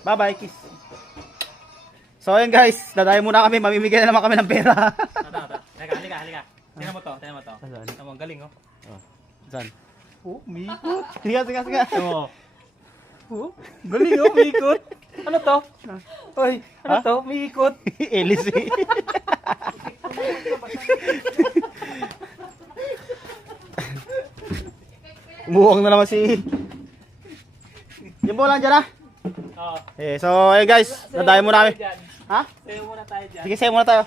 Bye-bye, kiss. So ayun guys, dadayo muna kami, mamimigay na naman kami ng pera. Halika, halika. Tingnan mo to, tingnan mo to. Tingnan mo, galing oh. Saan? Oh, umikot. Sige. Oh. Oh, galing oh, umikot. Ano to? Hoy, ano to? Umikot. Elis eh. Umuwang na naman si... Yung bola dyan ah. Oo. So ayun guys, dadayo muna kami. Ha? Sayo muna tayo dyan. Sige, sayo muna tayo.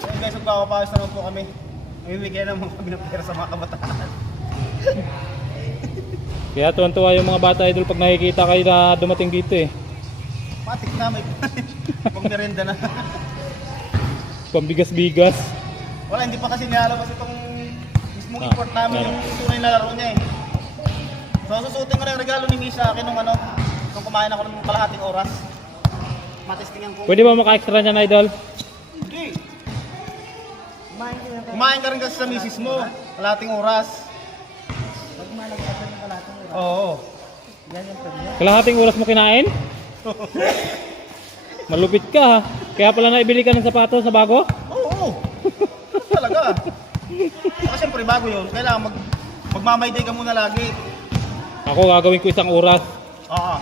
Ayun guys, magpapapayos na naman po kami. Mamimigay naman kami ng pera sa mga kabataan. Kaya tuwan-tuwa yung mga bata idol pag nakikita kayo na dumating dito eh. Matik na, may pang merenda na. Pambigas-bigas. Wala, hindi pa kasi nilalabas itong mismong import namin yung tunay na laro niya eh. So susutin ko na yung regalo ni Misa sa akin nung kumain ako ng kalahating oras. Matestingan ko. Pwede ba maka-extra niyan idol? Hindi. Kumain ka rin kasi sa misis mo, kalahating oras. Oo. Kalahating oras mo kinain? Malupit ka ha. Kaya pala naibili ka ng sapatos sa bago? Oo. Talaga. Kasi siyempre bago yun, kailangan magmamayday ka muna lagi. Ako gagawin ko isang oras. Oo.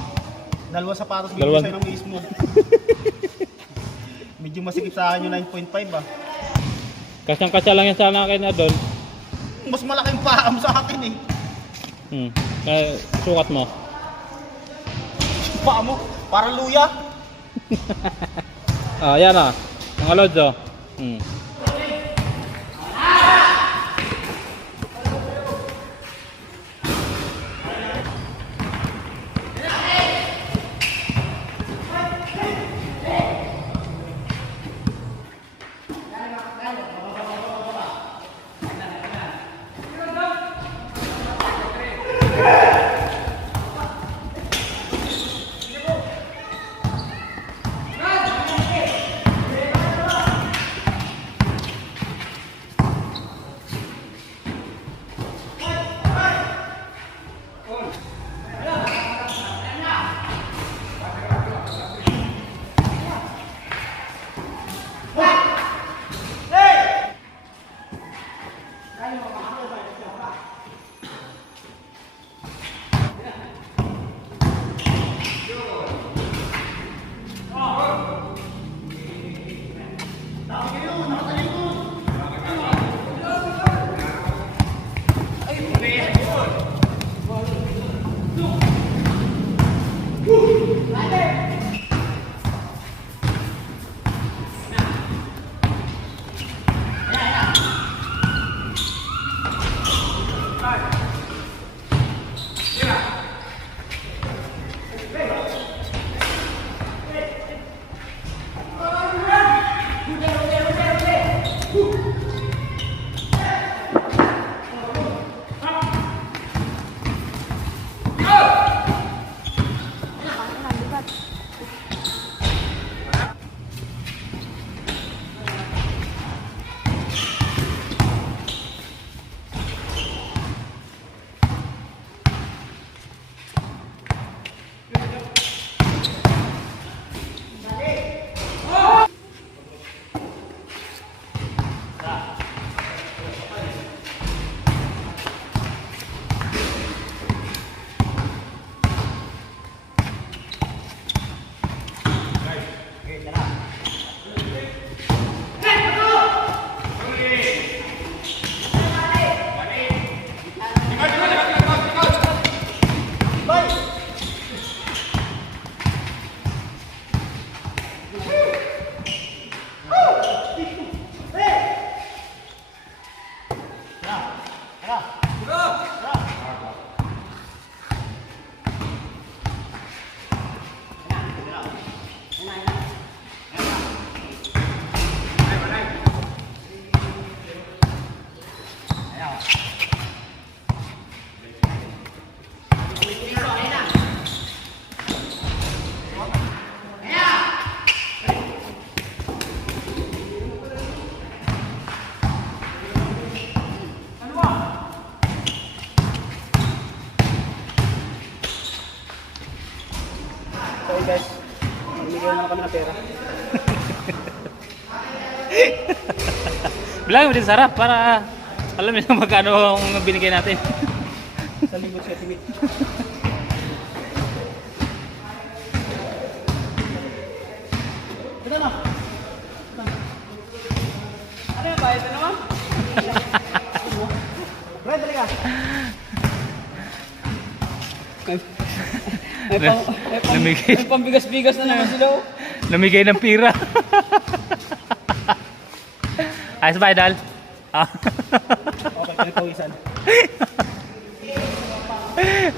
Dalawa sapatos bigyan Dalawang- sa'yo ng misis mo. Medyo masikip sa akin yung 9.5 ah. Kasyang-kasya lang yan sana akin idol. Mas malaking paam sa akin eh. Kaya sukat mo. Paa mo, parang luya. Yan ah. Mga lods oh. mga pera. Bilangin mo din sarap para alam nila magkano ang binigay natin. Sa libot siya, timid. Ito na. Ano yung bayad na naman? Red, dali ka. Namigay. May pambigas-bigas na naman sila. Oh. Namigay ng pira. Ayos ba, Idol? Ah. Okay, pinapawisan.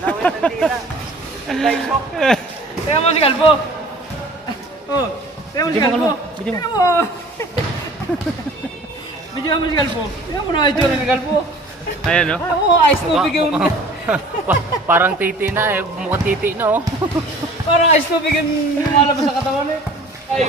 Lawit ng tira. Light shock. Kaya mo si Kalbo. Oh, kaya mo si Bidyo mo, Kalbo. Kalbo. Bidyo mo. Kaya mo. Bidyo mo si Kalbo. Kaya mo na itsura ni Kalbo. Ayan, no? Oo, ice tubig yun. Parang titi na eh. Mukhang titi na, oh. Parang ice tubig yung lumalabas sa katawan eh. Ay,